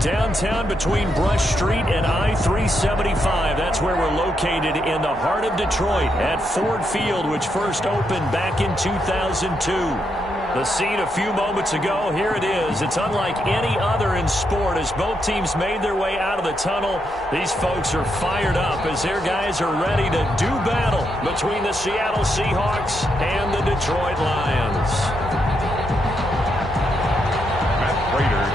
Downtown between Brush Street and I-375. That's where we're located in the heart of Detroit at Ford Field, which first opened back in 2002. The scene a few moments ago, here it is. It's unlike any other in sport as both teams made their way out of the tunnel. These folks are fired up as their guys are ready to do battle between the Seattle Seahawks and the Detroit Lions.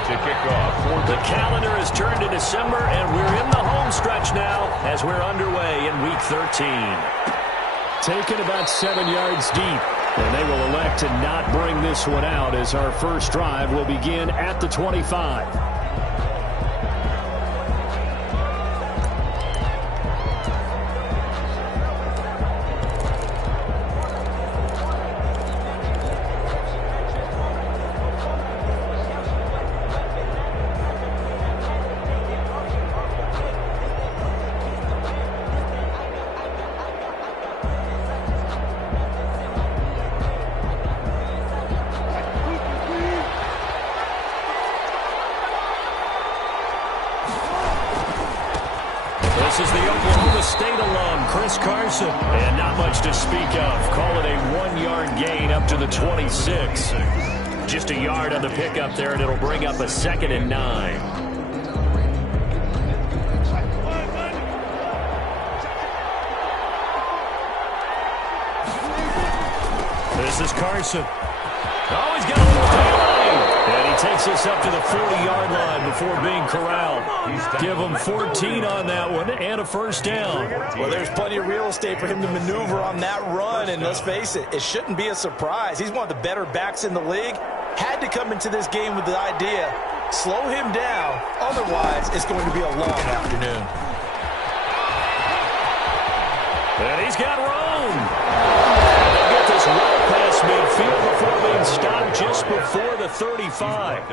To kick off. The calendar has turned to December, and we're in the home stretch now as we're underway in Week 13. Taken about 7 yards deep, and they will elect to not bring this one out as our first drive will begin at the 25. This is the Oklahoma State alum, Chris Carson. And not much to speak of. Call it a 1-yard gain up to the 26. Just a yard on the pickup there, and it'll bring up a 2nd and 9. This is Carson. Oh, he's got a little delay. And he takes us up to the 40-yard line before being corralled. Give him 14 on that one and a first down. Well, there's plenty of real estate for him to maneuver on that run, and let's face it, it shouldn't be a surprise. He's one of the better backs in the league. Had to come into this game with the idea, slow him down, otherwise it's going to be a long afternoon. And he's got room. They'll get this well past midfield before being stopped just before the 35.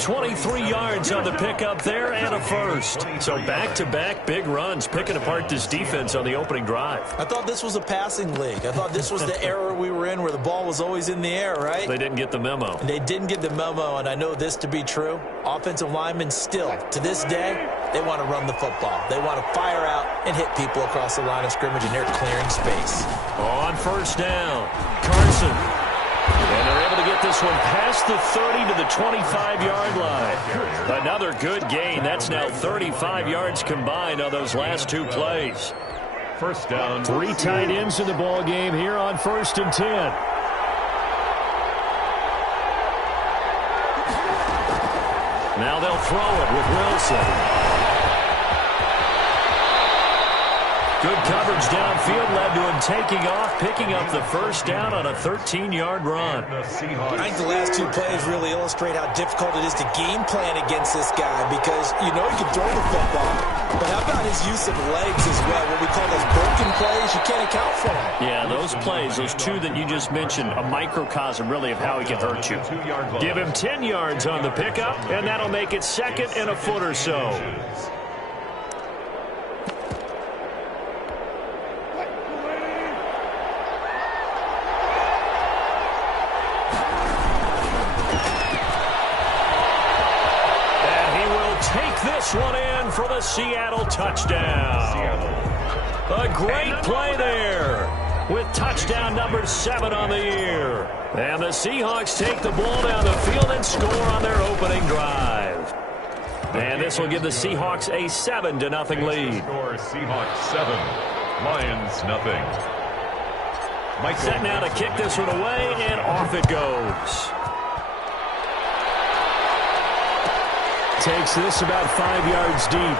23 yards on the pickup there and a first. So back-to-back big runs, picking apart this defense on the opening drive. I thought this was a passing league. I thought this was the era we were in where the ball was always in the air, right? They didn't get the memo. They didn't get the memo, and I know this to be true. Offensive linemen still, to this day, they want to run the football. They want to fire out and hit people across the line of scrimmage, and they're clearing space. On first down, Carson. And they're able to get this one past the 30 to the 25-yard line. Another good gain. That's now 35 yards combined on those last two plays. First down. 3 tight ends in the ball game here on 1st and 10. Now they'll throw it with Wilson. Good coverage downfield led to him taking off, picking up the first down on a 13-yard run. I think the last two plays really illustrate how difficult it is to game plan against this guy because you know he can throw the football, but how about his use of legs as well? What we call those broken plays, you can't account for them. Yeah, those plays, those two that you just mentioned, a microcosm really of how he can hurt you. Give him 10 yards on the pickup, and that'll make it 2nd and a foot or so. This one in for the Seattle touchdown. A great play there with touchdown number 7 on the year. And the Seahawks take the ball down the field and score on their opening drive. And this will give the Seahawks a 7-0 lead. Score Seahawks 7, Lions nothing. Set now to kick this one away, and off it goes. Takes this about 5 yards deep.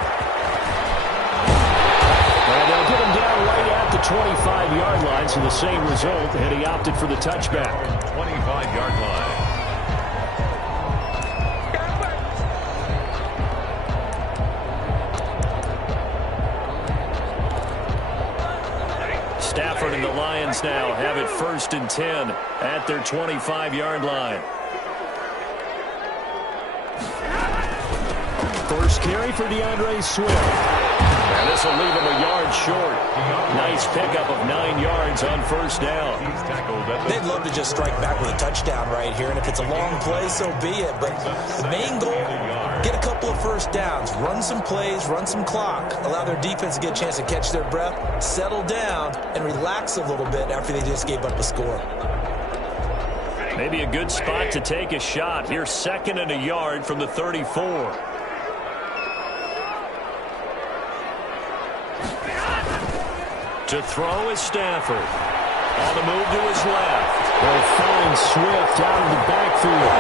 And they'll get him down right at the 25-yard line, so the same result, and he opted for the touchback. 25-yard line. Stafford and the Lions now have it 1st and 10 at their 25-yard line. First carry for DeAndre Swift. And this will leave him a yard short. Nice pickup of 9 yards on first down. They'd love to just strike back with a touchdown right here, and if it's a long play, so be it. But the main goal, get a couple of first downs, run some plays, run some clock, allow their defense to get a chance to catch their breath, settle down, and relax a little bit after they just gave up a score. Maybe a good spot to take a shot. Here's 2nd and a yard from the 34. To throw is Stafford. On the move to his left. They'll find Swift out of the backfield.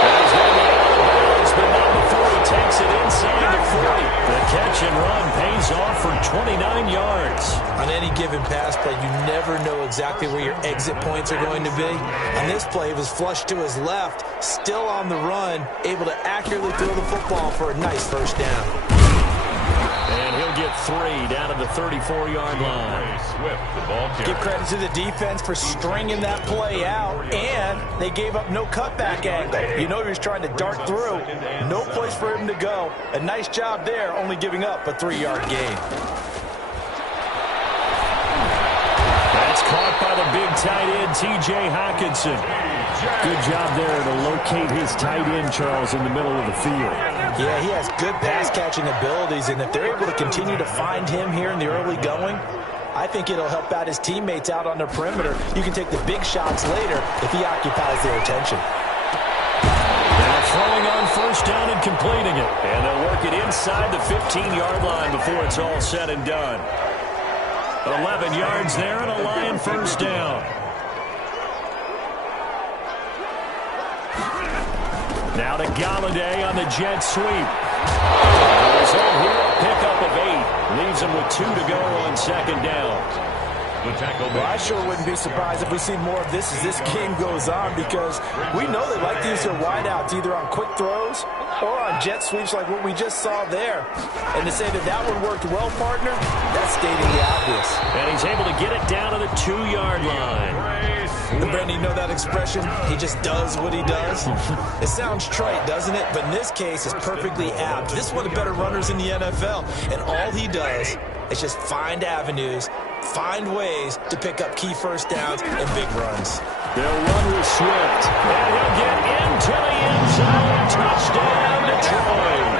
And he's going to be out of bounds, but not before he takes it inside the 40. The catch and run pays off for 29 yards. On any given pass play, you never know exactly where your exit points are going to be. On this play, it was flushed to his left, still on the run, able to accurately throw the football for a nice first down. And he'll get 3 down at the 34-yard line. Swift, the ball carrier. Give credit to the defense for stringing that play out, and they gave up no cutback angle. You know he was trying to dart through. No place for him to go. A nice job there, only giving up a 3-yard gain. That's caught by the big tight end, T.J. Hockenson. Good job there to locate his tight end, Charles, in the middle of the field. Yeah, he has good pass-catching abilities, and if they're able to continue to find him here in the early going, I think it'll help out his teammates out on the perimeter. You can take the big shots later if he occupies their attention. Now throwing on first down and completing it. And they'll work it inside the 15-yard line before it's all said and done. 11 yards there and a Lion first down. Now to Galladay on the jet sweep. The result here, a pickup of 8. Leaves him with 2 to go on 2nd down. The tackle. Well, I sure wouldn't be surprised if we see more of this as this game goes on, because we know they like to use their wideouts either on quick throws or on jet sweeps like what we just saw there. And to say that that one worked well, partner, that's stating the obvious. And he's able to get it down to the 2-yard line. And Brandon, you know that expression? He just does what he does. It sounds trite, doesn't it? But in this case, it's perfectly apt. This is one of the better runners in the NFL. And all he does is just find avenues, find ways to pick up key first downs and big runs. They'll run with Swift. And he'll get into the end zone. Touchdown, Detroit.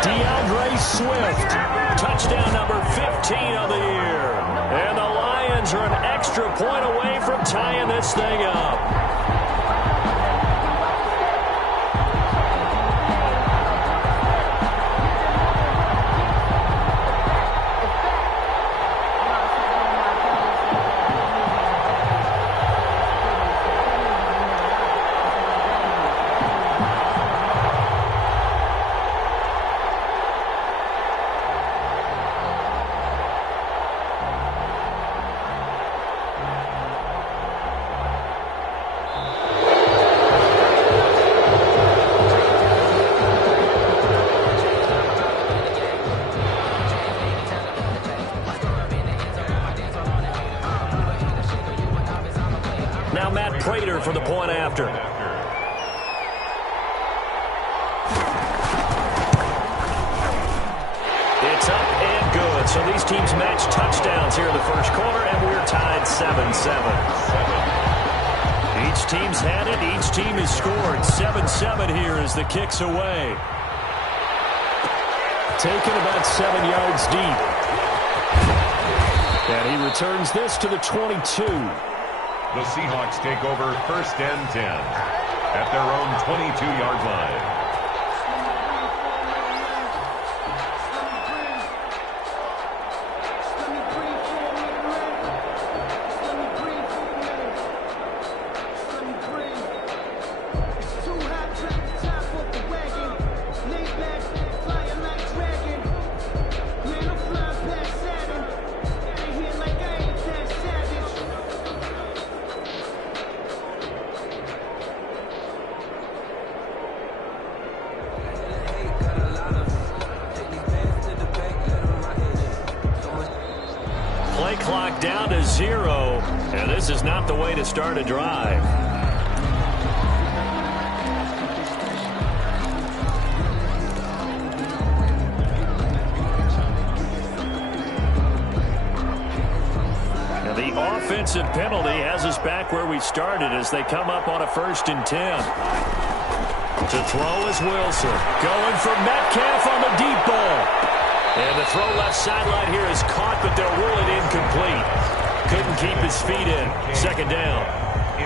DeAndre Swift. Touchdown number 15 of the year. And the Lions are an extra point away from tying this thing up. For the point after. It's up and good. So these teams match touchdowns here in the first quarter, and we're tied 7-7. Each team's had it. Each team has scored. 7-7 here as the kick's away. Taken about 7 yards deep. And he returns this to the 22. The Seahawks take over 1st and 10 at their own 22-yard line. Clock down to 0, and this is not the way to start a drive. Now the offensive penalty has us back where we started as they come up on a 1st and 10. To throw is Wilson. Going for Metcalf on the deep ball. And the throw left sideline here is caught, but they'll rule it incomplete. Couldn't keep his feet in. Second down.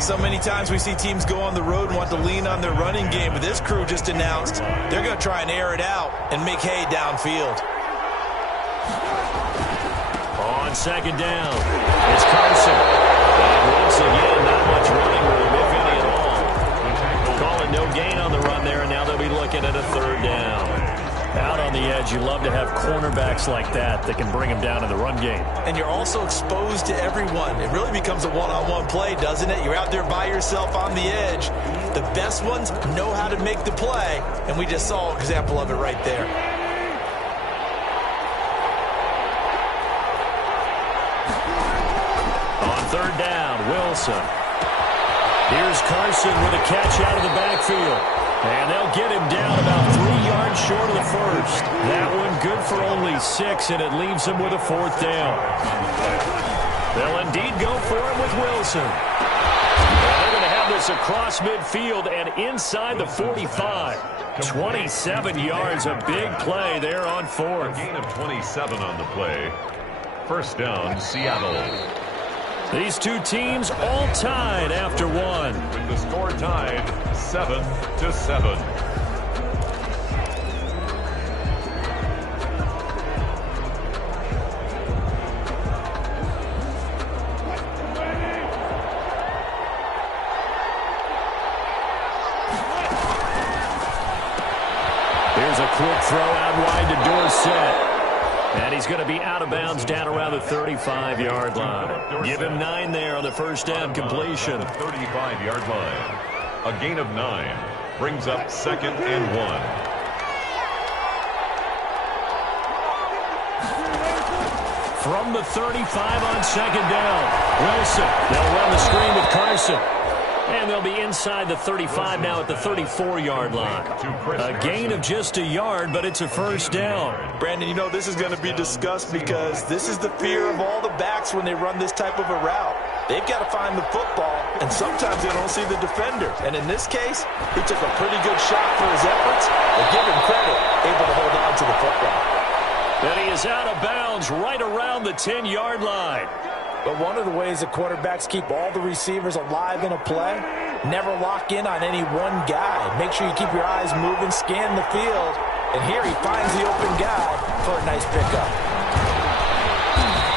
So many times we see teams go on the road and want to lean on their running game, but this crew just announced they're going to try and air it out and make hay downfield. On second down, it's Carson. And once again, not much running room, if any at all. Calling no gain on the run there, and now they'll be looking at a third down. Out on the edge, you love to have cornerbacks like that can bring them down in the run game. And you're also exposed to everyone. It really becomes a one-on-one play, doesn't it? You're out there by yourself on the edge. The best ones know how to make the play, and we just saw an example of it right there. On third down, Wilson. Here's Carson with a catch out of the backfield. And they'll get him down about 3 yards short of the first. That one good for only 6, and it leaves him with a fourth down. They'll indeed go for it with Wilson. And they're going to have this across midfield and inside the 45. 27 yards, a big play there on fourth. A gain of 27 on the play. First down, Seattle. These two teams all tied after one. With the score tied, 7-7. Here's a quick throw out wide to Dorsett. And he's going to be out of bounds down around the 35-yard line. Give him 9 there on the first down completion. 35-yard line. A gain of 9 brings up 2nd and 1. From the 35 on second down, Wilson. They'll run the screen with Carson. And they'll be inside the 35 now at the 34-yard line. A gain of just a yard, but it's a first down. Brandon, you know this is going to be discussed because this is the fear of all the backs when they run this type of a route. They've got to find the football, and sometimes they don't see the defender. And in this case, he took a pretty good shot for his efforts, but give him credit, able to hold on to the football. And he is out of bounds right around the 10-yard line. But one of the ways the quarterbacks keep all the receivers alive in a play, never lock in on any one guy. Make sure you keep your eyes moving, scan the field, and here he finds the open guy for a nice pickup.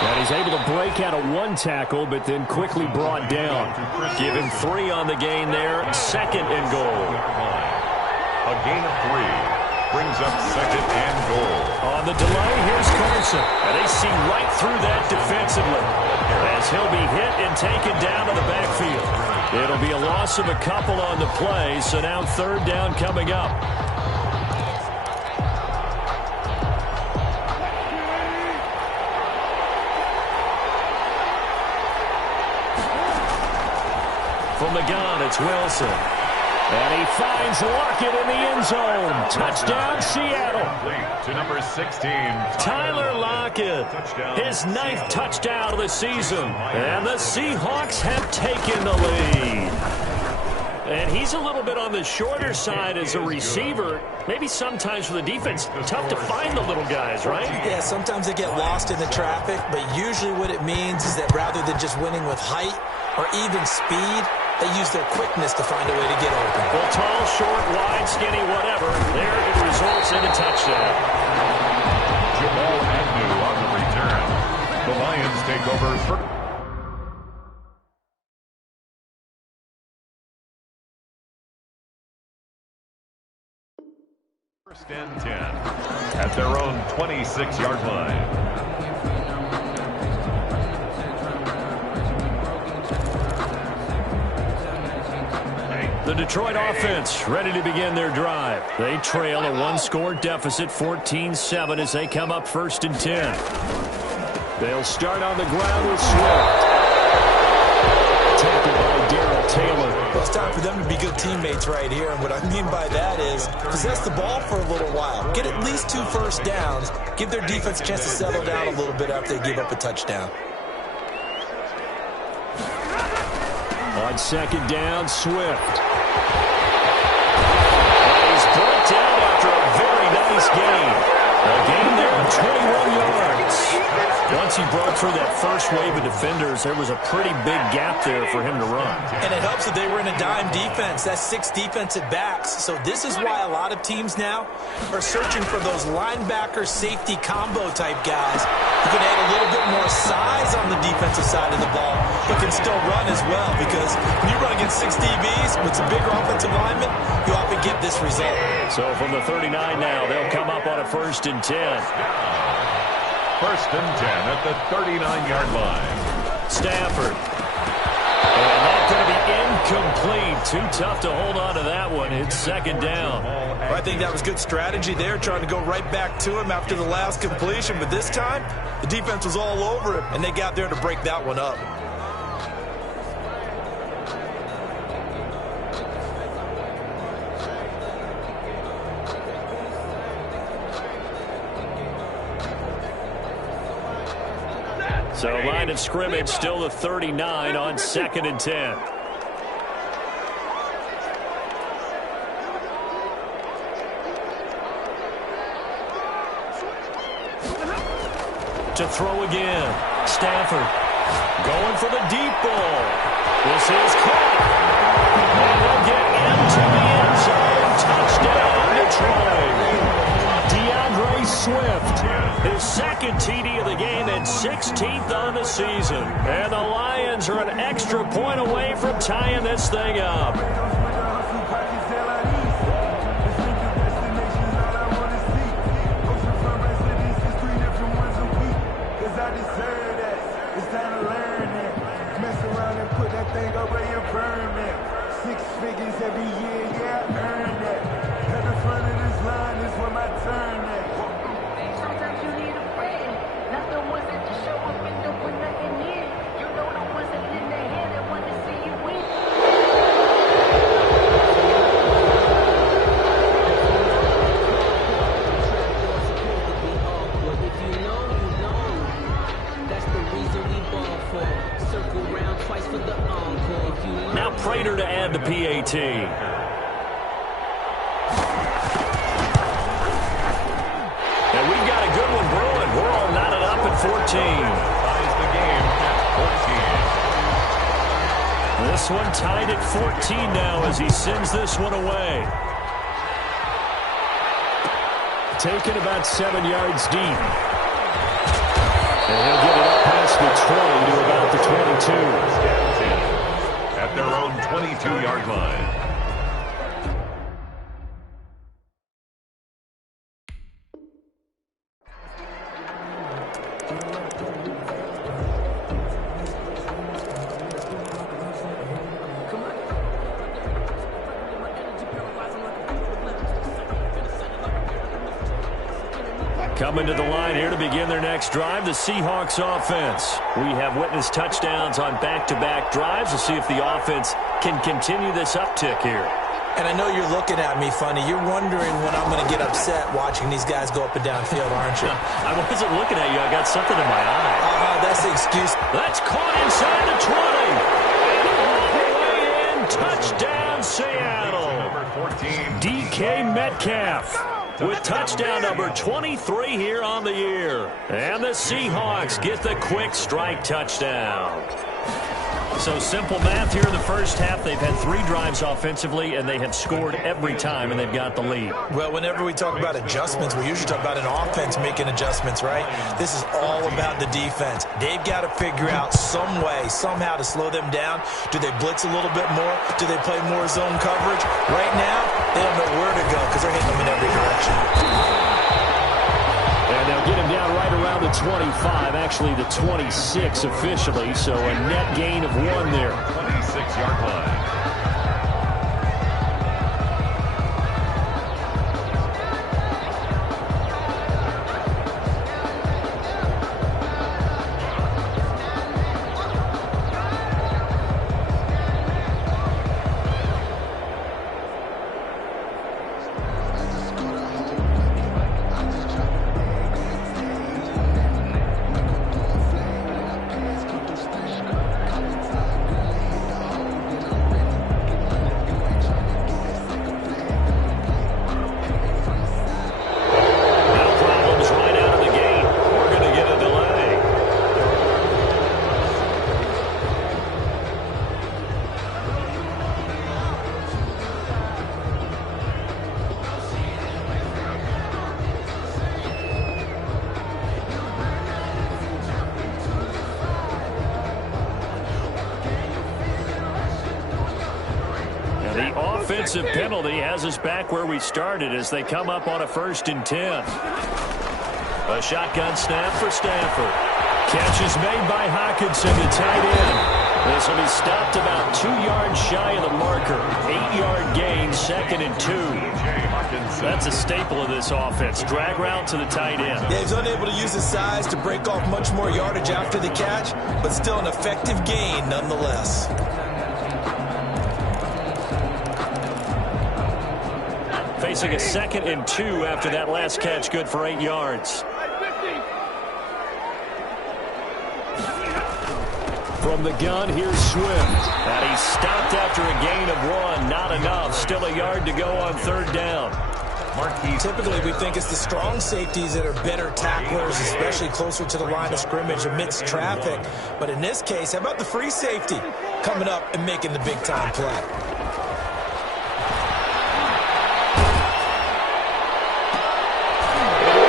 And he's able to break out of one tackle, but then quickly brought down. Give him 3 on the gain there, 2nd and goal. A gain of 3 brings up 2nd and goal. On the delay, here's Carson. And they see right through that defensively as he'll be hit and taken down to the backfield. It'll be a loss of a couple on the play, so now third down coming up. From the gun, it's Wilson. And he finds Lockett in the end zone. Touchdown, Seattle. To number 16, Tyler Lockett, his 9th touchdown of the season. And the Seahawks have taken the lead. And he's a little bit on the shorter side as a receiver. Maybe sometimes for the defense, tough to find the little guys, right? Yeah, sometimes they get lost in the traffic, but usually what it means is that rather than just winning with height or even speed, they use their quickness to find a way to get open. Well, tall, short, wide, skinny, whatever. There it results in a touchdown. Jamal Agnew on the return. The Lions take over. First and 10 at their own 26-yard line. The Detroit offense ready to begin their drive. They trail a one-score deficit, 14-7, as they come up 1st and 10. They'll start on the ground with Swift. Tackled by Darrell Taylor. Well, it's time for them to be good teammates right here. And what I mean by that is possess the ball for a little while. Get at least 2 first downs. Give their defense a chance to settle down a little bit after they give up a touchdown. On second down, Swift. gain. A gain there of 21 yards. Once he broke through that first wave of defenders, there was a pretty big gap there for him to run. And it helps that they were in a dime defense. That's 6 defensive backs. So this is why a lot of teams now are searching for those linebacker safety combo type guys who can add a little bit more size on the defensive side of the ball, but can still run as well. Because when you run against 6 DBs with some bigger offensive linemen, you often get this result. So from the 39 now, they'll come up on a 1st and 10. First and 10 at the 39-yard line. Stafford. And that's going to be incomplete. Too tough to hold on to that one. It's 2nd down. Well, I think that was good strategy there, trying to go right back to him after the last completion. But this time, the defense was all over him, and they got there to break that one up. So line of scrimmage still the 39 on 2nd and 10. To throw again. Stafford going for the deep ball. This is caught. And they'll get into the end zone. Touchdown, Detroit. DeAndre Swift, his 2nd TD of the game and 16th on the season. And the Lions are an extra point away from tying this thing up. To add the PAT. And we've got a good one brewing. We're all knotted up at 14. Ties the game at 14. This one tied at 14 now as he sends this one away. Taken about 7 yards deep. And he'll get it up past the 20 to about the 22. At their own 22-yard line. Coming to the line here to begin their next drive, the Seahawks offense. We have witnessed touchdowns on back-to-back drives. We'll see if the offense can continue this uptick here. And I know you're looking at me funny. You're wondering when I'm going to get upset watching these guys go up and down field, aren't you? I wasn't looking at you. I got something in my eye. That's the excuse. That's caught inside the 20. All the way in. Touchdown, Seattle. Number 14. DK Metcalf with touchdown number 23 here on the year. And the Seahawks get the quick strike touchdown. So simple math here in the first half. They've had 3 drives offensively, and they have scored every time, and they've got the lead. Well, whenever we talk about adjustments, we usually talk about an offense making adjustments, right? This is all about the defense. They've got to figure out some way, somehow to slow them down. Do they blitz a little bit more? Do they play more zone coverage? Right now, they don't know where to go because they're hitting them in every direction. And they'll get him down right around the 25, actually the 26 officially, so a net gain of 1 there. 26-yard line. offensive penalty has us back where we started as they come up on a 1st and 10. A shotgun snap for Stanford. Catch is made by Hawkinson to tight end. This will be stopped about 2 yards shy of the marker. 8-yard gain, 2nd and 2. That's a staple of this offense. Drag route to the tight end. Yeah, he's unable to use his size to break off much more yardage after the catch, but still an effective gain nonetheless. Facing a 2nd and 2 after that last catch, good for 8 yards. From the gun, here's Swift. And he's stopped after a gain of 1. Not enough. Still a yard to go on 3rd down. Typically, we think it's the strong safeties that are better tacklers, especially closer to the line of scrimmage amidst traffic. But in this case, how about the free safety coming up and making the big-time play?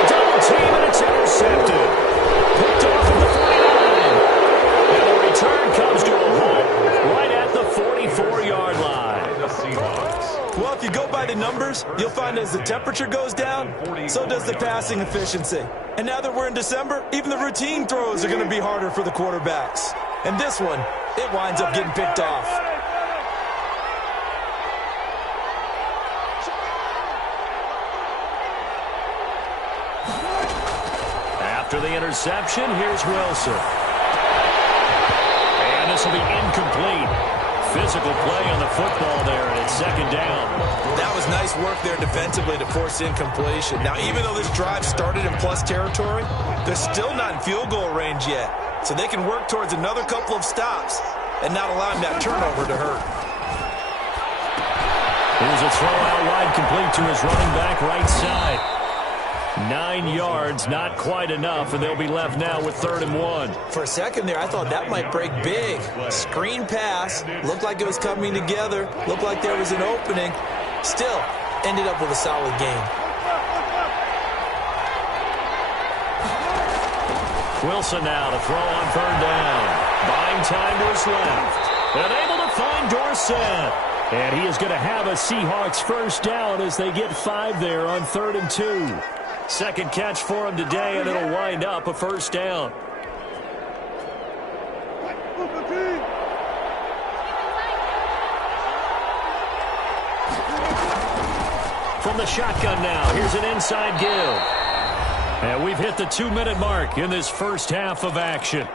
Double team, and it's intercepted. Picked off at the 49. And the return comes to a halt right at the 44-yard line. The Seahawks. Well, if you go by the numbers, you'll find as the temperature goes down, so does the passing efficiency. And now that we're in December, even the routine throws are going to be harder for the quarterbacks. And this one, it winds up getting picked off. After the interception, here's Wilson. And this will be incomplete. Physical play on the football there, and it's 2nd down. That was nice work there defensively to force incompletion. Now, even though this drive started in plus territory, they're still not in field goal range yet. So they can work towards another couple of stops and not allowing that turnover to hurt. Here's a throw out wide, complete to his running back right side. 9 yards, not quite enough, and they'll be left now with 3rd and 1. For a second there, I thought that might break big. Screen pass, looked like it was coming together, looked like there was an opening. Still, ended up with a solid gain. Wilson now to throw on 3rd down. Buying time to his left. And able to find Dorsett. And he is going to have a Seahawks 1st down as they get 5 there on 3rd and 2. 2nd catch for him today, and it'll wind up a 1st down. From the shotgun now, here's an inside give. And we've hit the 2-minute mark in this first half of action.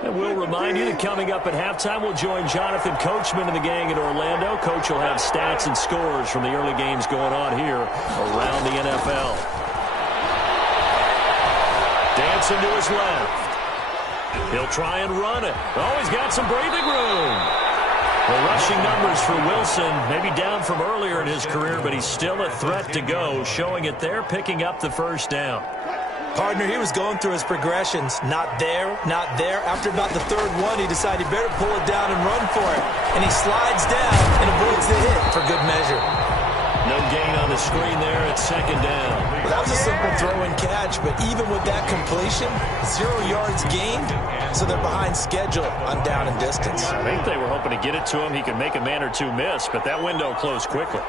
And we'll remind you that coming up at halftime, we'll join Jonathan Coachman and the gang in Orlando. Coach will have stats and scores from the early games going on here around the NFL. Dancing to his left. He'll try and run it. Oh, he's got some breathing room. The rushing numbers for Wilson, maybe down from earlier in his career, but he's still a threat to go, showing it there, picking up the 1st down. Partner, he was going through his progressions. Not there, not there. After about the 3rd one, he decided he better pull it down and run for it. And he slides down and avoids the hit for good measure. No gain on the screen there at 2nd down. Well, that was a simple throw and catch, but even with that completion, 0 yards gained, so they're behind schedule on down and distance. I think they were hoping to get it to him. He could make a man or two miss, but that window closed quickly.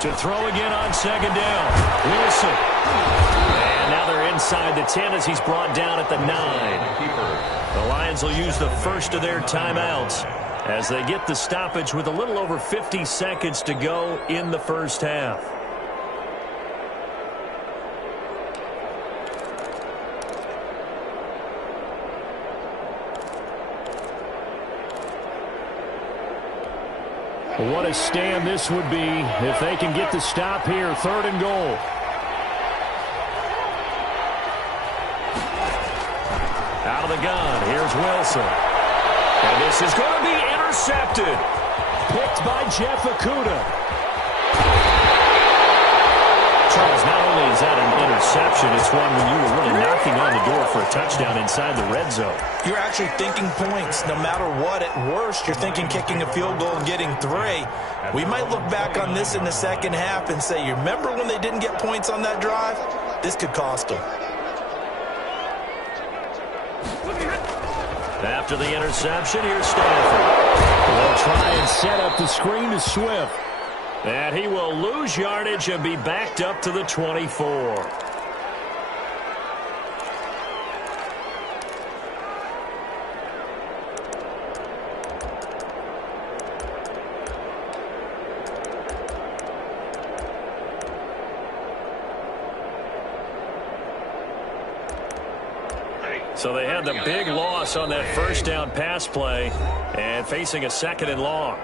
To throw again on 2nd down. Wilson. And now they're inside the 10 as he's brought down at the 9. The Lions will use the first of their timeouts as they get the stoppage with a little over 50 seconds to go in the first half. What a stand this would be if they can get the stop here. 3rd and goal. Out of the gun, here's Wilson. And this is going to be intercepted. Picked by Jeff Okudah. Charles, not only is is that an interception? It's one when you were really knocking on the door for a touchdown inside the red zone. You're actually thinking points. No matter what, at worst, you're thinking kicking a field goal and getting 3. We might look back on this in the second half and say, you remember when they didn't get points on that drive? This could cost them. After the interception, here's Stanford. They'll try and set up the screen to Swift. And he will lose yardage and be backed up to the 24. So they had the big loss on that first down pass play and facing a 2nd and long.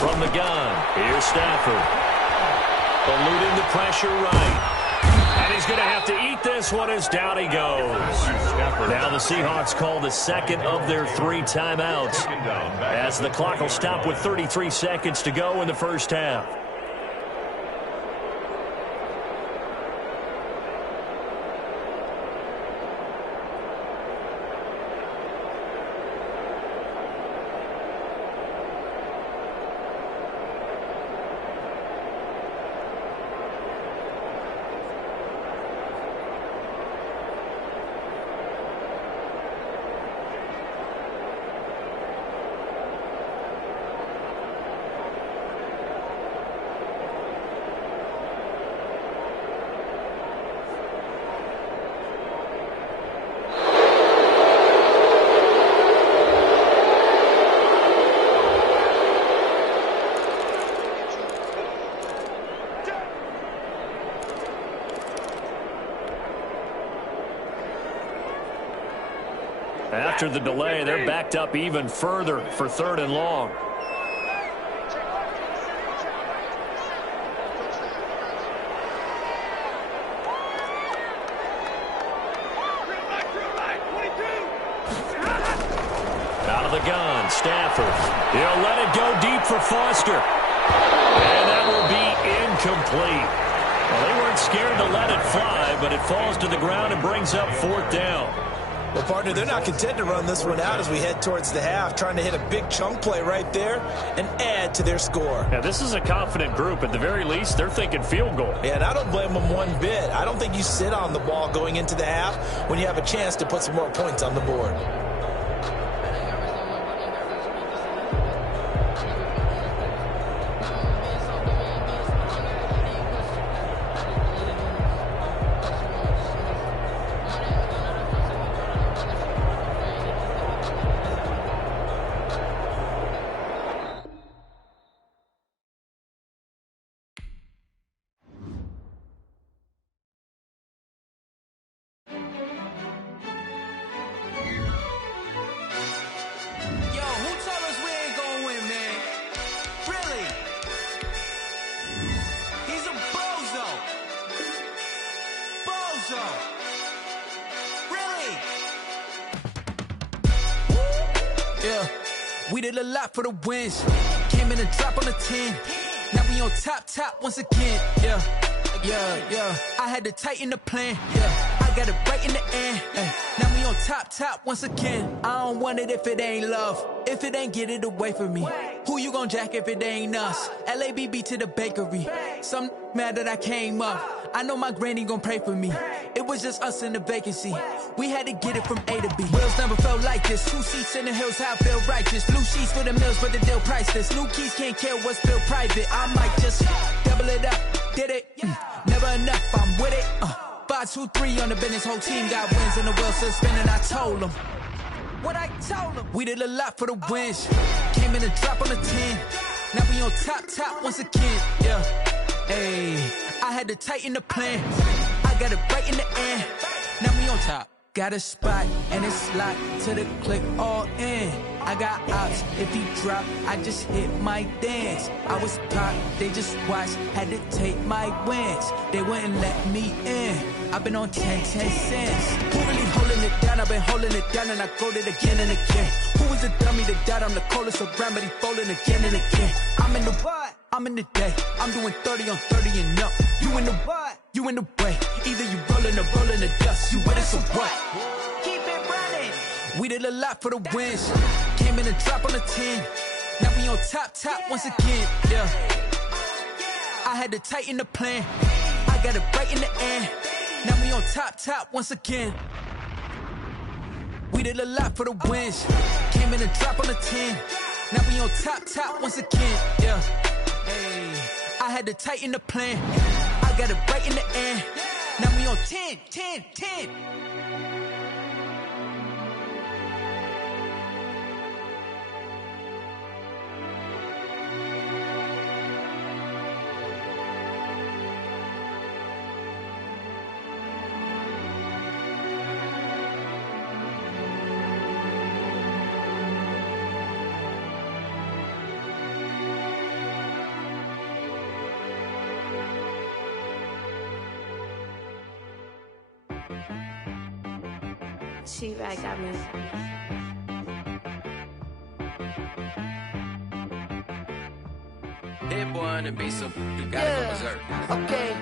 From the gun, here's Stafford. Eluding the pressure right. And he's going to have to eat this one as down he goes. Now the Seahawks call the 2nd of their 3 timeouts as the clock will stop with 33 seconds to go in the first half. After the delay, they're backed up even further for 3rd and long. Out of the gun, Stafford. He'll let it go deep for Foster. And that will be incomplete. Well, they weren't scared to let it fly, but it falls to the ground and brings up 4th down. Well, partner, they're not content to run this one out as we head towards the half, trying to hit a big chunk play right there and add to their score. Yeah, this is a confident group. At the very least, they're thinking field goal. Yeah, and I don't blame them one bit. I don't think you sit on the ball going into the half when you have a chance to put some more points on the board. We did a lot for the wins. Came in and drop on the 10. Now we on top once again. Yeah. I had to tighten the plan. Yeah, I got it right in the end. Now we on top once again. I don't want it if it ain't love. If it ain't, get it away from me. Who you gon' jack if it ain't us? LABB to the bakery. Some mad that I came up. I know my granny gon' pray for me. It was just us in the vacancy. We had to get it from A to B. Wheels never felt like this. 2 seats in the hills, how I feel righteous. Blue sheets for the mills, but the deal priceless. New keys can't care what's still private. I might just double it up. Did it? Never enough, I'm with it. 5, 2, 3 on the business. Whole team got wins and the wheels still spinning. I told them what I told them. We did a lot for the wins. Came in and drop on the 10. Now we on top once again. Yeah. Hey, I had to tighten the plan. I got it right in the end. Now we on top. Got a spot and it's locked to the click all in. I got ops, if he drop, I just hit my dance. I was popped, they just watched, had to take my wins. They wouldn't let me in. I've been on 10 cents. Who really holding it down? I've been holding it down and I go it again and again. Who was the dummy that died? I'm the coldest around, but he folding again and again. I'm in the what? I'm in the day. I'm doing 30 on 30 and up. You in the what? You in the way. Either you rolling or rolling the dust. You with us or what? Keep it running. We did a lot for the wins. Came in and drop on the 10. Now we on top once again. Yeah. I had to tighten the plan. I got it right in the end. Now we on top once again. We did a lot for the wins. Came in and drop on the 10. Now we on top once again. Yeah. Hey. I had to tighten the plan. I got it right in the end. Now we on 10. She right got me. Hit boy and be some, you gotta go berserk. Okay.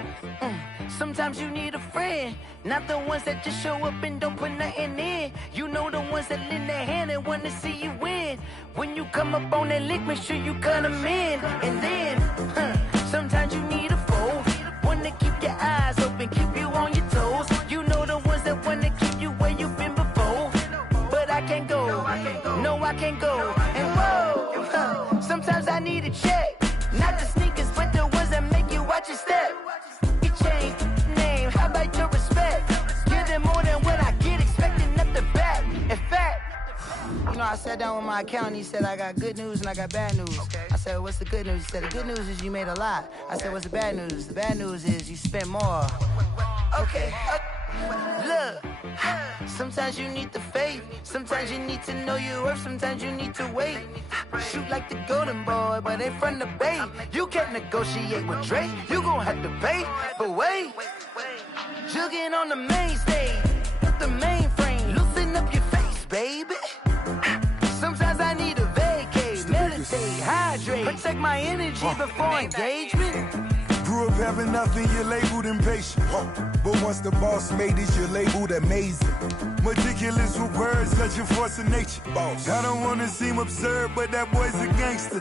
Sometimes you need a friend, not the ones that just show up and don't put nothing in. You know the ones that lend their hand and want to see you win. When you come up on that lick, make sure you cut them in. And then, sometimes you need a foe, one to keep your eyes open, keep you on your toes. You know the ones that want to keep you where you've been before. But I can't go, no I can't go. And whoa, sometimes I need a check. Not the sneakers, but the ones that make you watch your step. You change name, how about your respect? Give them more than what I get, expecting nothing back. In fact, you know, I sat down with my accountant, he said I got good news and I got bad news. I said, what's the good news? He said, the good news is you made a lot. I said, what's the bad news? The bad news is you spent more. Okay. Look, sometimes you need the faith, sometimes you need to know your worth, sometimes you need to wait. Shoot like the golden boy, but they from the bay. You can't negotiate with Drake, you gon' have to pay. But wait, jugging on the main stage, the mainframe, loosen up your face, baby. Sometimes I need a vacate, meditate, hydrate, protect my energy before engagement. Grew up having nothing, you're labeled impatient. But once the boss made it, you're labeled amazing. Meticulous with words, such a force of nature. I don't wanna seem absurd, but that boy's a gangster.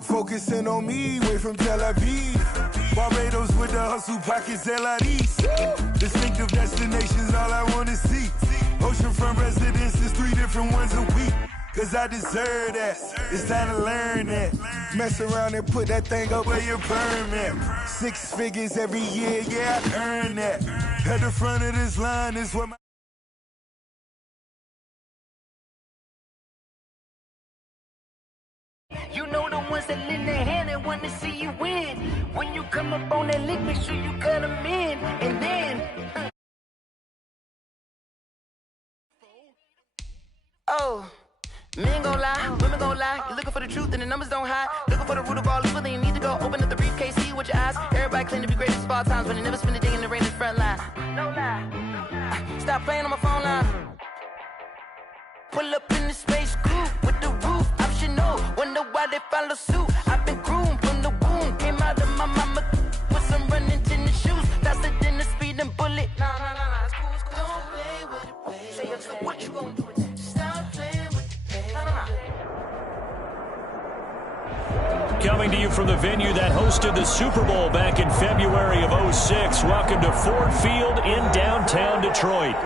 Focusing on me, way from Tel Aviv. Barbados with the hustle pockets, LIDs. Distinctive destinations, all I wanna see. Oceanfront residences, 3 different ones a week. Cause I deserve that, it's time to learn that. Mess around and put that thing up where you burn at. 6 figures every year, yeah, I earn that. At the front of this line is what my... You know the ones that lend their hand and want to see you win. When you come up on that lick, make sure you cut them in. And then... Oh... Men gon' lie, women gon' lie. You're looking for the truth and the numbers don't hide. Looking for the root of all evil, then you need to go open up the briefcase, see with your eyes. Everybody claim to be greatest of all times, but they never spend a day in the rain in the front line. No lie. Stop playing on my phone line. Pull up in the space coupe with the roof optional. Wonder why they follow suit. I've been groomed from the womb. Came out of my mama with some running tennis shoes. Faster than the speeding bullet. Nah, it's cool, it's cool. Don't play with it, baby. Say so what you gon' do? Stop playing with it. Coming to you from the venue that hosted the Super Bowl back in February of '06. Welcome to Ford Field in downtown Detroit.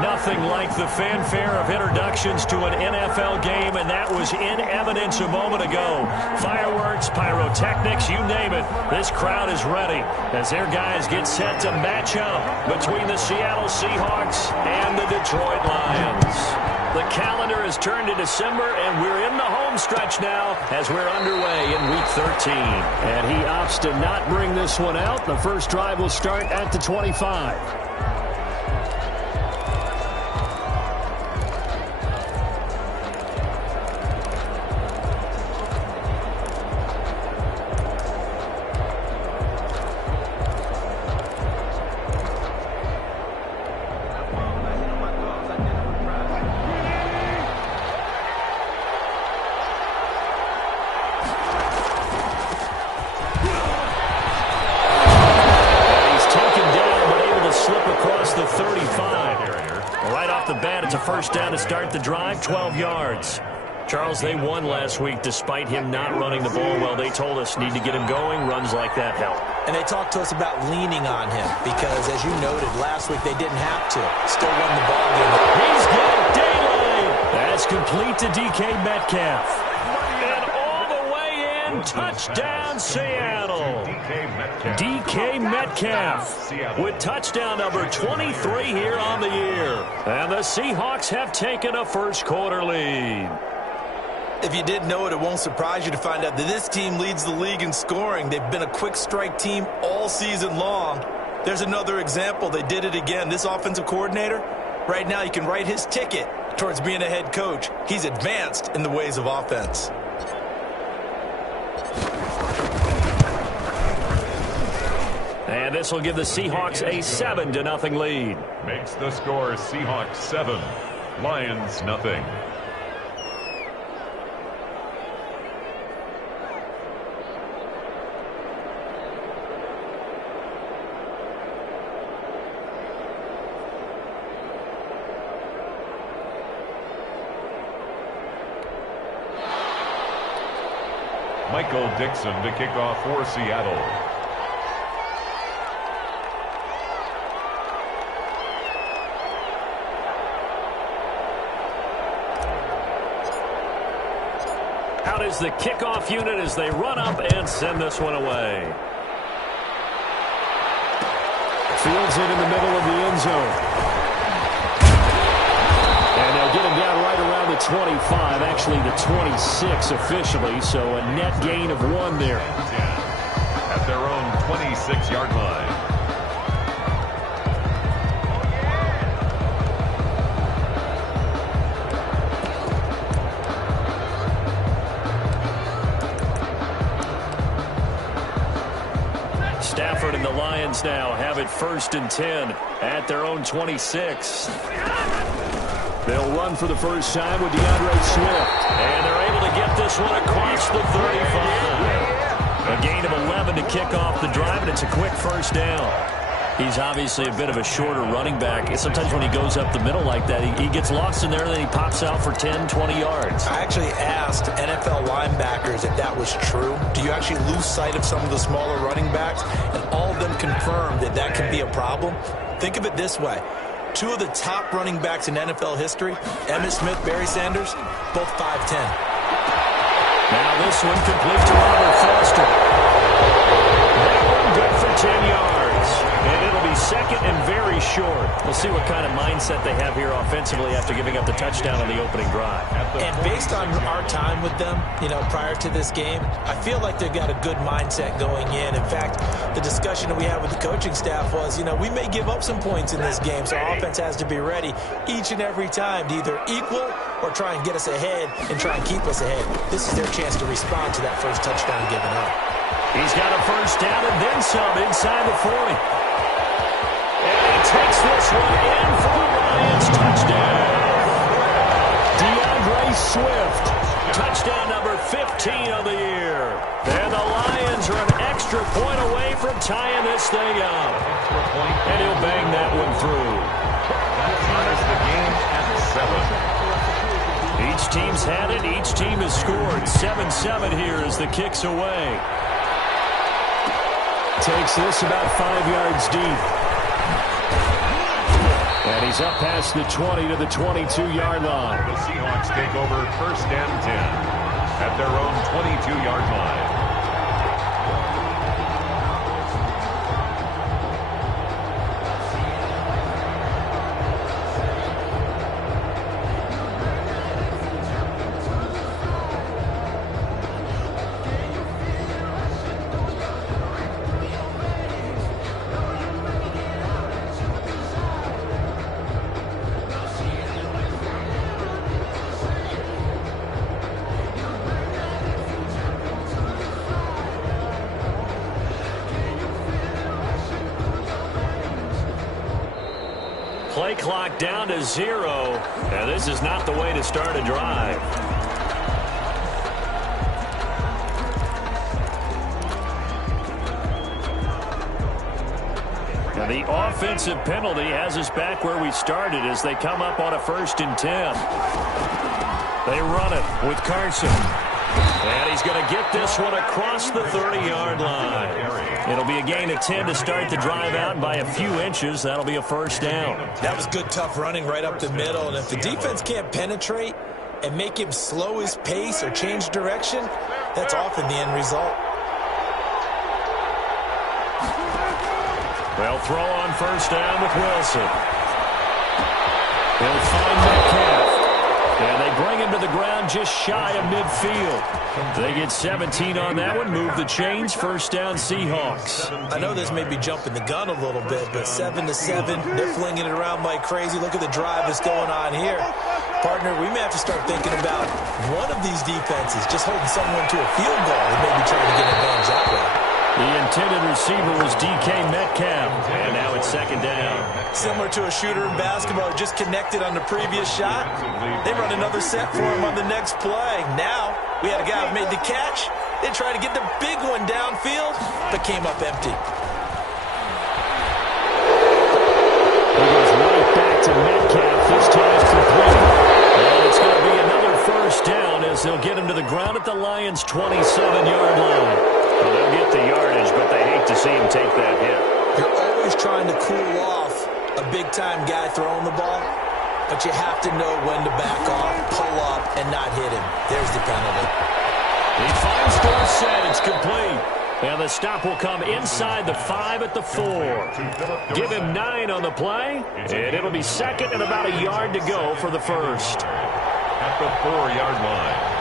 Nothing like the fanfare of introductions to an NFL game, and that was in evidence a moment ago. Fireworks, pyrotechnics, you name it. This crowd is ready as their guys get set to match up between the Seattle Seahawks and the Detroit Lions. The calendar has turned to December, and we're in the home stretch now as we're underway in Week 13. And he opts to not bring this one out. The first drive will start at the 25. First down to start the drive, 12 yards. Charles, they won last week despite him not running the ball well. They told us need to get him going. Runs like that help. And they talked to us about leaning on him because, as you noted, last week they didn't have to. Still won the ball game. He's got daylight. That's complete to DK Metcalf. And all the way in, touchdown Seattle. DK Metcalf with touchdown number 23 here on the year. And the Seahawks have taken a first-quarter lead. If you didn't know it, it won't surprise you to find out that this team leads the league in scoring. They've been a quick strike team all season long. There's another example. They did it again. This offensive coordinator, right now you can write his ticket towards being a head coach. He's advanced in the ways of offense. And this will give the Seahawks a 7-0 lead. Makes the score Seahawks 7, Lions nothing. Michael Dixon to kick off for Seattle. Out is the kickoff unit as they run up and send this one away. Fields it in the middle of the end zone. And they'll get him down right around the 25, actually the 26 officially, so a net gain of 1 there. At their own 26-yard line. Stafford and the Lions now have it 1st and 10 at their own 26. They'll run for the first time with DeAndre Swift. And they're able to get this one across the 35. A gain of 11 to kick off the drive, and it's a quick first down. He's obviously a bit of a shorter running back. Sometimes when he goes up the middle like that, he gets lost in there, and then he pops out for 10, 20 yards. I actually asked NFL linebackers if that was true. Do you actually lose sight of some of the smaller running backs? And all of them confirmed that that can be a problem. Think of it this way. 2 of the top running backs in NFL history, Emmitt Smith, Barry Sanders, both 5'10". Now this one complete to Robert Foster. That one good for 10 yards. And it'll be second and very short. We'll see what kind of mindset they have here offensively after giving up the touchdown on the opening drive. And based on our time with them, prior to this game, I feel like they've got a good mindset going in. In fact, the discussion that we had with the coaching staff was, we may give up some points in this game, so our offense has to be ready each and every time to either equal or try and get us ahead and try and keep us ahead. This is their chance to respond to that first touchdown given up. He's got a first down and then some inside the 40. And he takes this one in for a Lions touchdown. DeAndre Swift, touchdown number 15 of the year. And the Lions are an extra point away from tying this thing up. And he'll bang that one through. That the game at 7. Each team's had it. Each team has scored. 7-7 here as the kick's away. Takes this about 5 yards deep. And he's up past the 20 to the 22-yard line. The Seahawks take over 1st and 10 at their own 22-yard line. Play clock down to 0. And this is not the way to start a drive. The offensive penalty has us back where we started as they come up on a 1st and 10. They run it with Carson. And he's going to get this one across the 30-yard line. It'll be a gain of 10 to start the drive out, and by a few inches, that'll be a 1st down. That was good, tough running right up the middle, and if the defense can't penetrate and make him slow his pace or change direction, that's often the end result. They'll throw on 1st down with Wilson. He'll find Metcalf. And they bring him to the ground just shy of midfield. They get 17 on that one, move the chains, 1st down Seahawks. I know this may be jumping the gun a little bit, but 7-7, they're flinging it around like crazy. Look at the drive that's going on here. Partner, we may have to start thinking about one of these defenses just holding someone to a field goal and maybe trying to get advantage that way. The intended receiver was DK Metcalf, and now it's 2nd down. Similar to a shooter in basketball who just connected on the previous shot. They run another set for him on the next play. Now, we had a guy who made the catch. They tried to get the big one downfield, but came up empty. He goes right back to Metcalf. This time it's complete. And it's going to be another 1st down as they'll get him to the ground at the Lions' 27-yard line. Well, they'll get the yardage, but they hate to see him take that hit. You're always trying to cool off a big-time guy throwing the ball, but you have to know when to back off, pull up, and not hit him. There's the penalty. He finds Dorsett. It's complete. And the stop will come inside the 5 at the 4. Give him 9 on the play, and it'll be 2nd and about a yard to go for the 1st. At the 4-yard line.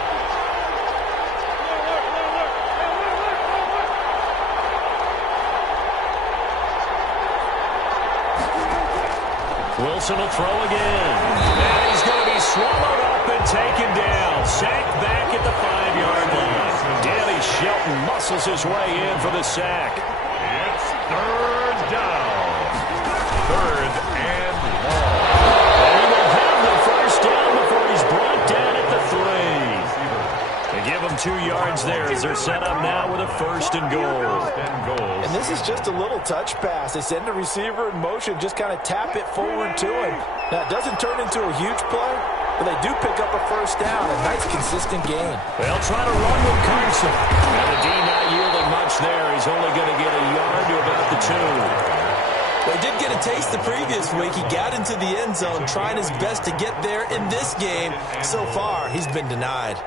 Wilson will throw again. And he's going to be swallowed up and taken down. Sacked back at the 5-yard line. Danny Shelton muscles his way in for the sack. It's 3rd down. 3rd and long. And he will have the 1st down before he's brought down at the 3. They give him 2 yards there as they're set up now with a 1st and goal. And this is just a little touch pass. They send the receiver in motion, just kind of tap it forward to him. Now, it doesn't turn into a huge play, but they do pick up a 1st down, a nice, consistent gain. They'll try to run with Carson. And the D not yielding much there. He's only going to get a yard to about the 2. Well, he did get a taste the previous week. He got into the end zone, trying his best to get there in this game. So far, he's been denied.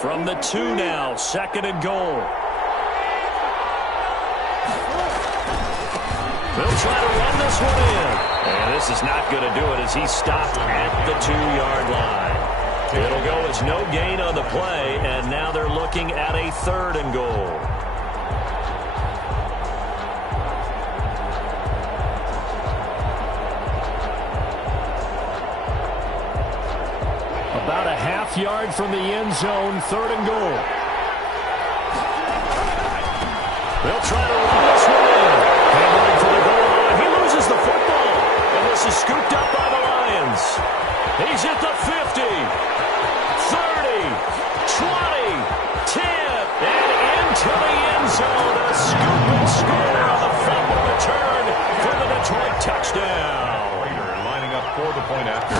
From the 2 now, 2nd and goal. They'll try to run this one in. And this is not going to do it as he's stopped at the 2-yard line. It'll go as no gain on the play, and now they're looking at a 3rd and goal. About a half-yard from the end zone, 3rd and goal. They'll try to run this one in. Handling for the goal line. He loses the football. And this is scooped up by the Lions. He's at the 50, 30, 20, 10, and into the end zone. A scoop and score on the fumble return for the Detroit touchdown. Raider lining up for the point after.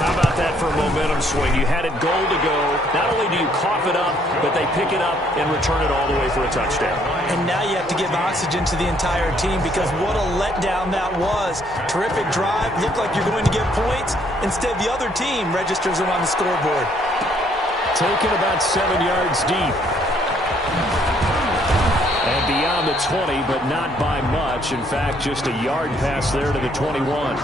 How about that for a momentum swing? You had it goal to go. Not only do you cough it up, but they pick it up and return it all the way for a touchdown. And now you have to give oxygen to the entire team because what a letdown that was. Terrific drive. Looked like you're going to get points. Instead, the other team registers them on the scoreboard. Taken about 7 yards deep. And beyond the 20, but not by much. In fact, just a yard pass there to the 21.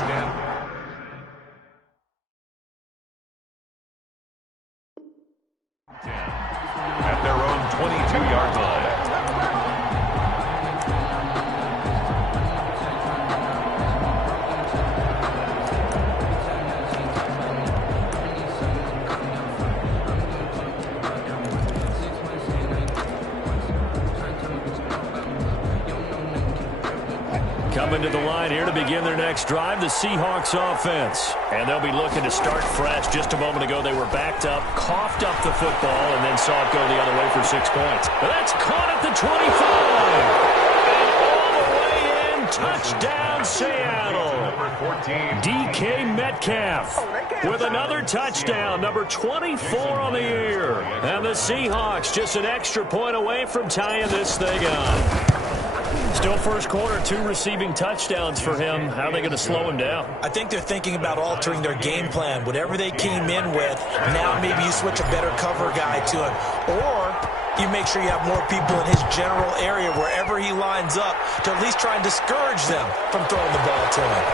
At their own 22-yard line. Coming to the line here to begin their next drive, the Seahawks offense. And they'll be looking to start fresh. Just a moment ago, they were backed up, coughed up the football, and then saw it go the other way for 6 points. But that's caught at the 25. And all the way in, touchdown Seattle. DK Metcalf with another touchdown, number 24 on the year. And the Seahawks just an extra point away from tying this thing up. Still first quarter, 2 receiving touchdowns for him. How are they going to slow him down? I think they're thinking about altering their game plan. Whatever they came in with, now maybe you switch a better cover guy to him. Or you make sure you have more people in his general area wherever he lines up to at least try and discourage them from throwing the ball to him.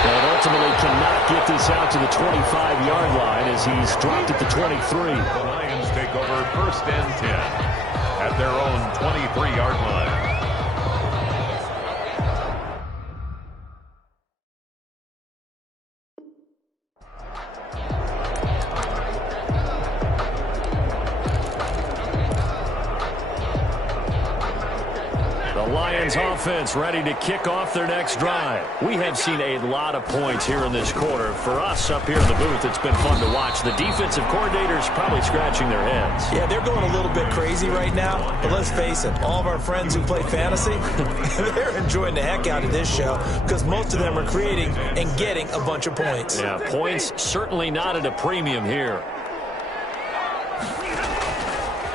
And ultimately cannot get this out to the 25-yard line as he's dropped at the 23. The Lions take over first and 10. At their own 23-yard line. The Lions offense ready to kick off their next drive. We have seen a lot of points here in this quarter. For us up here in the booth, it's been fun to watch. The defensive coordinators probably scratching their heads. Yeah, they're going a little bit crazy right now. But let's face it, all of our friends who play fantasy, they're enjoying the heck out of this show because most of them are creating and getting a bunch of points. Yeah, points certainly not at a premium here.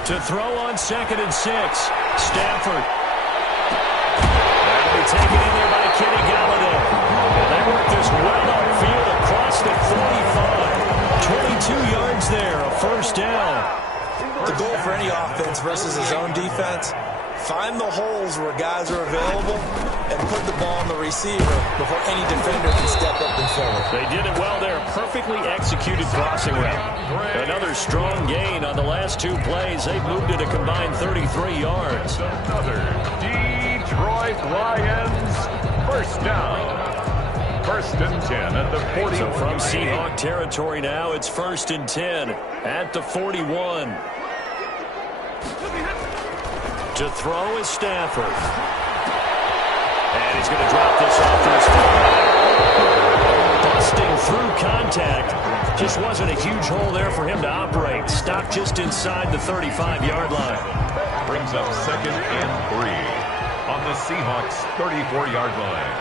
To throw on 2nd and 6, Stafford. Taken in there by Kenny Galladay. And they work this well upfield across the 45. 22 yards there, a first down. The goal for any offense versus his own defense, find the holes where guys are available and put the ball on the receiver before any defender can step up and fill it. They did it well there. Perfectly executed crossing route. Another strong gain on the last 2 plays. They've moved it a combined 33 yards. Another Detroit Lions first down. First and 10 at the 40. So from Seahawk territory now, it's 1st and 10 at the 41. To throw is Stafford. And he's going to drop this off to his feet. Busting through contact. Just wasn't a huge hole there for him to operate. Stopped just inside the 35-yard line. Brings up 2nd and 3 on the Seahawks 34-yard line.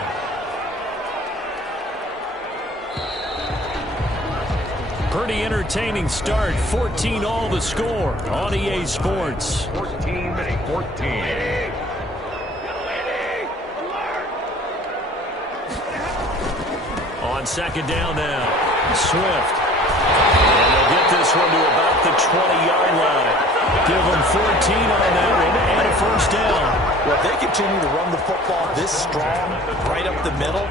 Pretty entertaining start. 14 all the score on EA Sports. 14-14. On 2nd down now, Swift. And they'll get this one to about the 20-yard line. Give them 14 on that one and a first down. Well, if they continue to run the football this strong, right up the middle,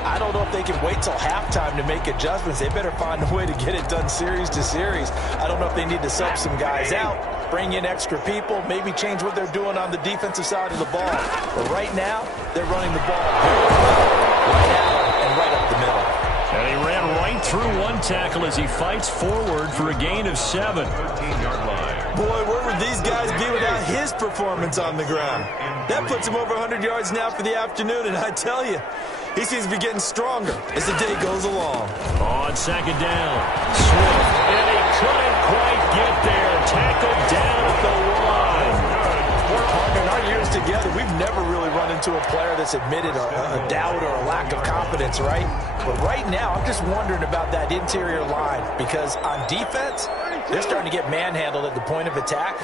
I don't know if they can wait till halftime to make adjustments. They better find a way to get it done series to series. I don't know if they need to sub some guys out, bring in extra people, maybe change what they're doing on the defensive side of the ball. But right now, they're running the ball right out and right up the middle. And he ran right through one tackle as he fights forward for a gain of 7. 13-yard line. Boy, where would these guys be without his performance on the ground? That puts him over 100 yards now for the afternoon, and I tell you, he seems to be getting stronger as the day goes along. On 2nd down, Swift, and he couldn't quite get there. Tackled down at the 1. In our years together, we've never really run into a player that's admitted a doubt or a lack of confidence, right? But right now, I'm just wondering about that interior line because on defense, they're starting to get manhandled at the point of attack.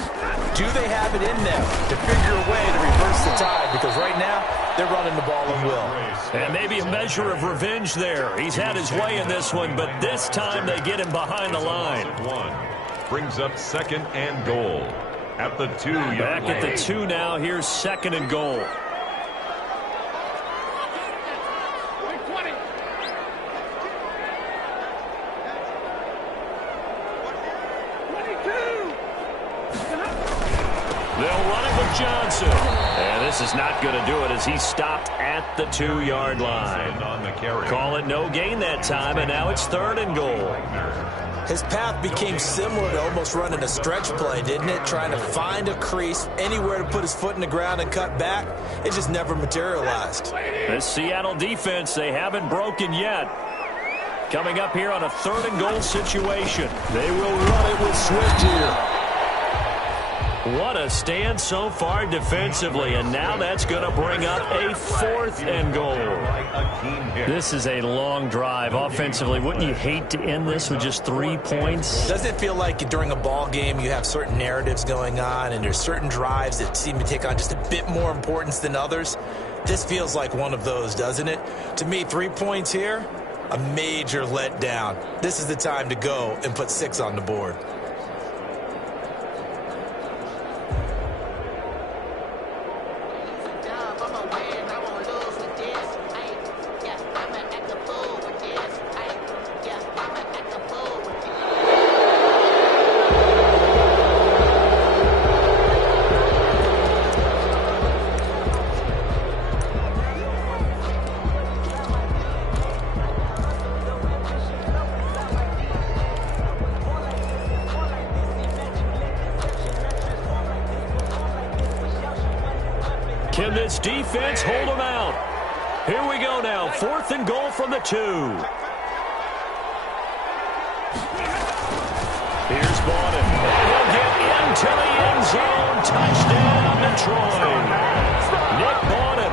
Do they have it in them to figure a way to reverse the tide? Because right now, they're running the ball at will. And maybe a measure of revenge there. He's had his way in this one, but this time they get him behind the line. Brings up 2nd and goal at the 2-yard line. Back at the 2 now. Here's 2nd and goal. They'll run it with Johnson. And this is not going to do it as he stopped at the 2-yard line. On the carry. Call it no gain that time, and now it's 3rd and goal. His path became similar to almost running a stretch play, didn't it? Trying to find a crease, anywhere to put his foot in the ground and cut back. It just never materialized. The Seattle defense, they haven't broken yet. Coming up here on a 3rd and goal situation. They will run it with Swift here. What a stand so far defensively, and now that's going to bring up a 4th and goal. This is a long drive offensively. Wouldn't you hate to end this with just 3 points? Doesn't it feel like during a ball game you have certain narratives going on and there's certain drives that seem to take on just a bit more importance than others? This feels like one of those, doesn't it? To me, 3 points here, a major letdown. This is the time to go and put 6 on the board. Can this defense hold them out? Here we go now. 4th and goal from the 2. Here's Bowden. And he'll get into the end zone. Touchdown, Detroit. Nick Bowden,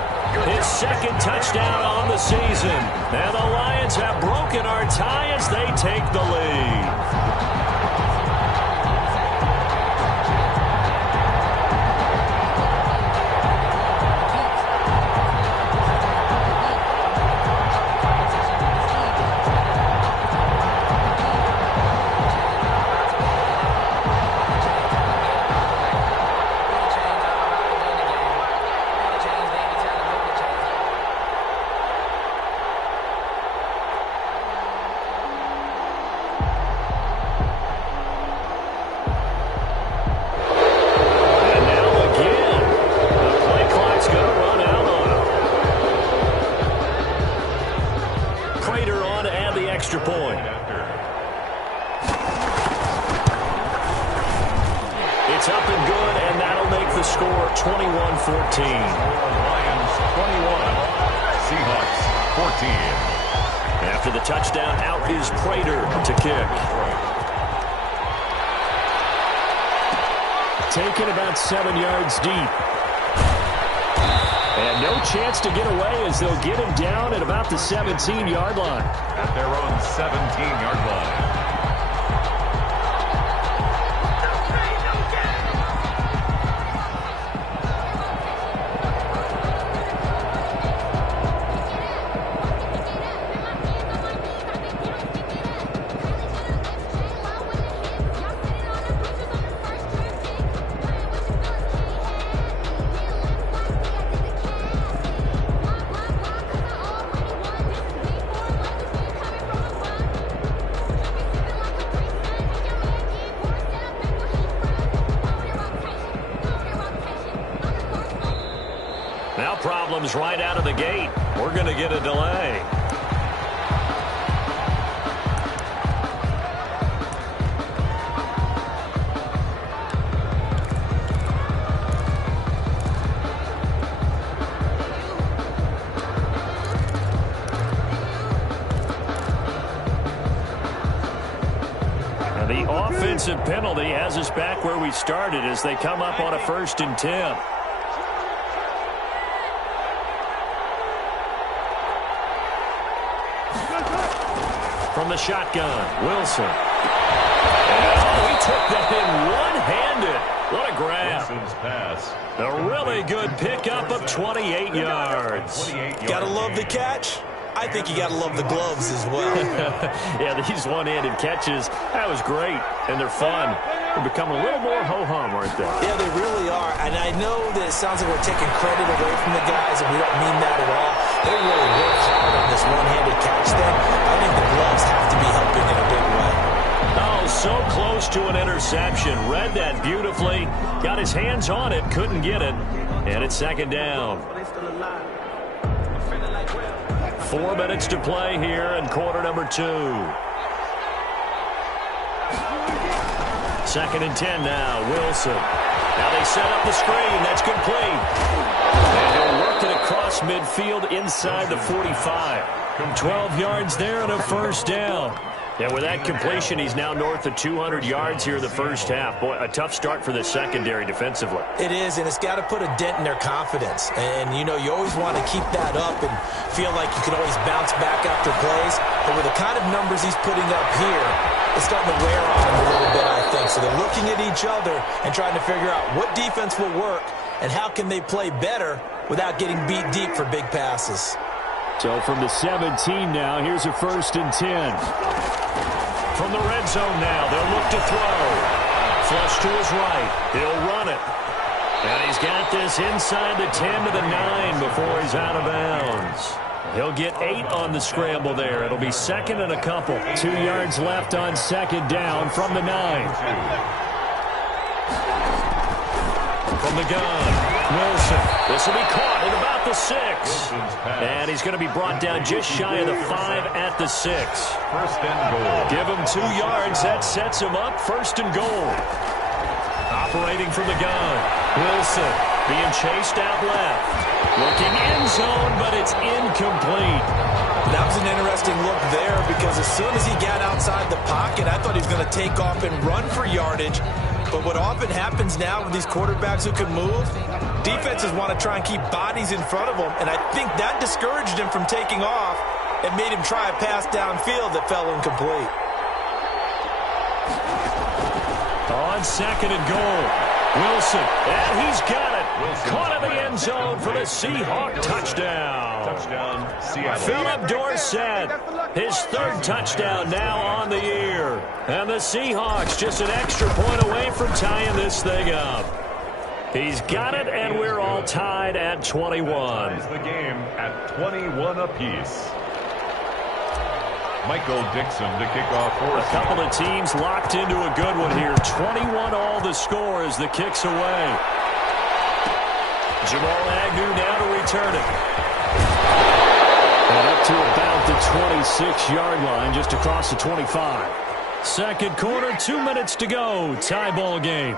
his 2nd touchdown on the season. And the Lions have broken our tie as they take the lead. It's up and good, and that'll make the score 21-14. Lions 21, Seahawks 14. After the touchdown, out is Prater to kick. Taken about 7 yards deep. And no chance to get away as they'll get him down at about the 17-yard line. At their own 17-yard line. Now problems right out of the gate. We're going to get a delay. And the offensive penalty has us back where we started as they come up on a 1st and 10. From the shotgun, Wilson. Oh, he took that in one-handed. What a grab. Wilson's pass. A really good pickup of 28 yards. Gotta love the catch. I think you gotta love the gloves as well. Yeah, these one-handed catches, that was great, and they're fun. They become a little more ho-hum, aren't they? Yeah, they really are. And I know that it sounds like we're taking credit away from the guys, and we don't mean that at all. They really work hard on this one-handed catch thing. I think the gloves have to be helping in a big way. Oh, so close to an interception. Read that beautifully. Got his hands on it, couldn't get it. And it's 2nd down. 4 minutes to play here in quarter number 2. 2nd and 10 now. Wilson. Now they set up the screen. That's complete. And he'll work it across midfield inside the 45. 12 yards there and a first down. And with that completion, he's now north of 200 yards here in the first half. Boy, a tough start for the secondary defensively. It is, and it's got to put a dent in their confidence. And, you know, you always want to keep that up and feel like you can always bounce back after plays. But with the kind of numbers he's putting up here, it's starting to wear on him a little bit, I think. So they're looking at each other and trying to figure out what defense will work and how can they play better without getting beat deep for big passes. So from the 17 now, here's a 1st and 10. From the red zone now, they'll look to throw. Flush to his right. He'll run it. And he's got this inside the 10 to the 9 before he's out of bounds. He'll get 8 on the scramble there. It'll be 2nd and a couple. 2 yards left on 2nd down from the 9. From the gun. Wilson. This will be caught at about the 6. And he's going to be brought down just shy of the 5 at the 6. 1st and goal. Give him 2 yards. That sets him up. 1st and goal. Operating from the gun. Wilson being chased out left. Looking end zone, but it's incomplete. That was an interesting look there because as soon as he got outside the pocket, I thought he was going to take off and run for yardage. But what often happens now with these quarterbacks who can move, defenses want to try and keep bodies in front of them, and I think that discouraged him from taking off and made him try a pass downfield that fell incomplete. On 2nd and goal, Wilson, and he's got it. Caught in the end zone for the Seahawk touchdown. Touchdown, Seattle. Philip Dorsett, his 3rd touchdown now on the year. And the Seahawks just an extra point away from tying this thing up. He's got it, and we're all tied at 21. The game at 21 apiece. Michael Dixon to kick off for us. A couple of teams locked into a good one here. 21 all the score as the kick's away. Jamal Agnew now to return it. And up to about the 26-yard line, just across the 25. 2nd quarter, 2 minutes to go. Tie ball game.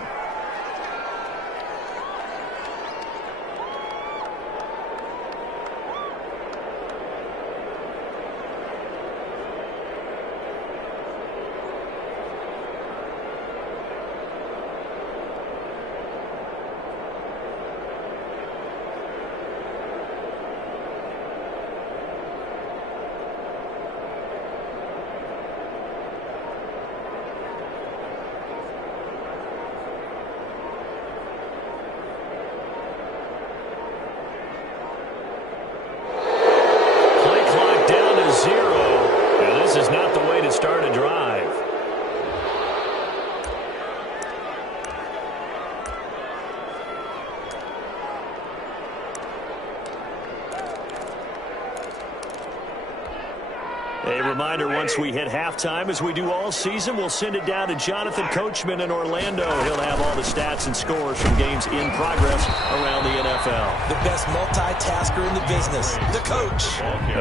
A reminder, once we hit halftime, as we do all season, we'll send it down to Jonathan Coachman in Orlando. He'll have all the stats and scores from games in progress around the NFL. The best multitasker in the business, the coach.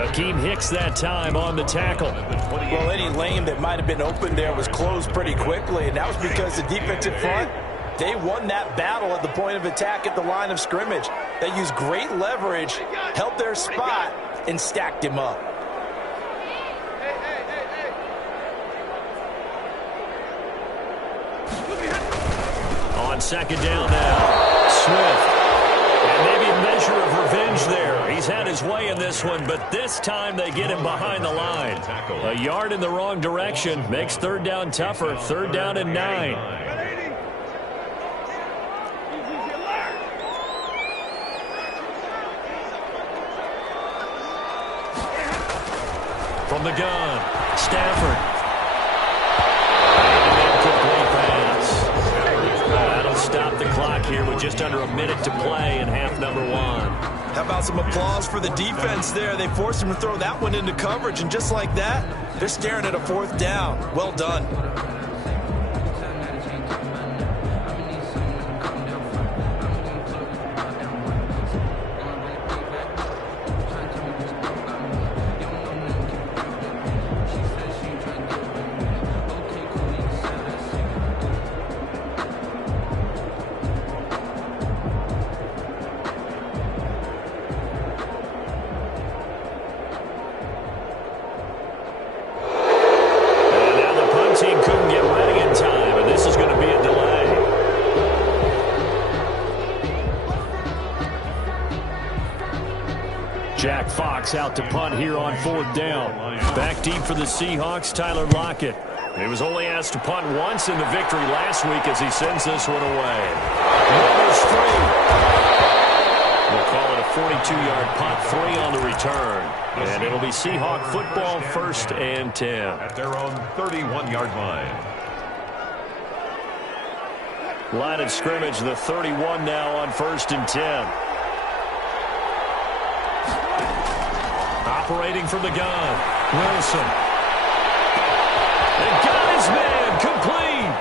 Akeem Hicks that time on the tackle. Well, any lane that might have been open there was closed pretty quickly, and that was because the defensive front, they won that battle at the point of attack at the line of scrimmage. They used great leverage, held their spot, and stacked him up. On 2nd down now, Swift. And maybe a measure of revenge there. He's had his way in this one, but this time they get him behind the line. A yard in the wrong direction makes 3rd down tougher. 3rd down and 9. From the gun, Stafford. That'll stop the clock here with just under a minute to play in half number 1. How about some applause for the defense there? They forced him to throw that one into coverage, and just like that, they're staring at a 4th down. Well done. backs out to punt here on 4th down. Back deep for the Seahawks, Tyler Lockett. He was only asked to punt once in the victory last week as he sends this one away. Numbers 3. We'll call it a 42-yard punt, 3 on the return. And it'll be Seahawk football, 1st and 10. At their own 31-yard line. Line of scrimmage, the 31 now on 1st and 10. Operating from the gun, Wilson. And got his man, complete.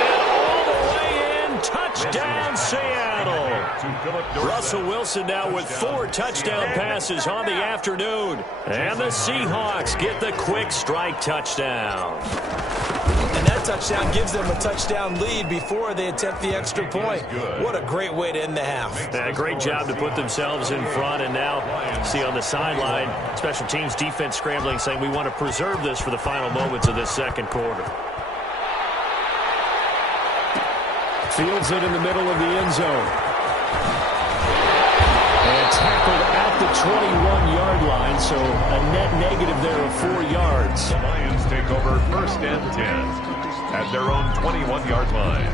And all the way in, touchdown Seattle. Russell Wilson now with 4 touchdown passes on the afternoon. And the Seahawks get the quick strike touchdown. And that touchdown gives them a touchdown lead before they attempt the extra point. What a great way to end the half. Yeah, great job to put themselves in front. And now, see on the sideline, special teams defense scrambling, saying we want to preserve this for the final moments of this second quarter. Fields it in the middle of the end zone. And tackled at the 21-yard line, so a net negative there of 4 yards. The Lions take over 1st and 10 at their own 21-yard line.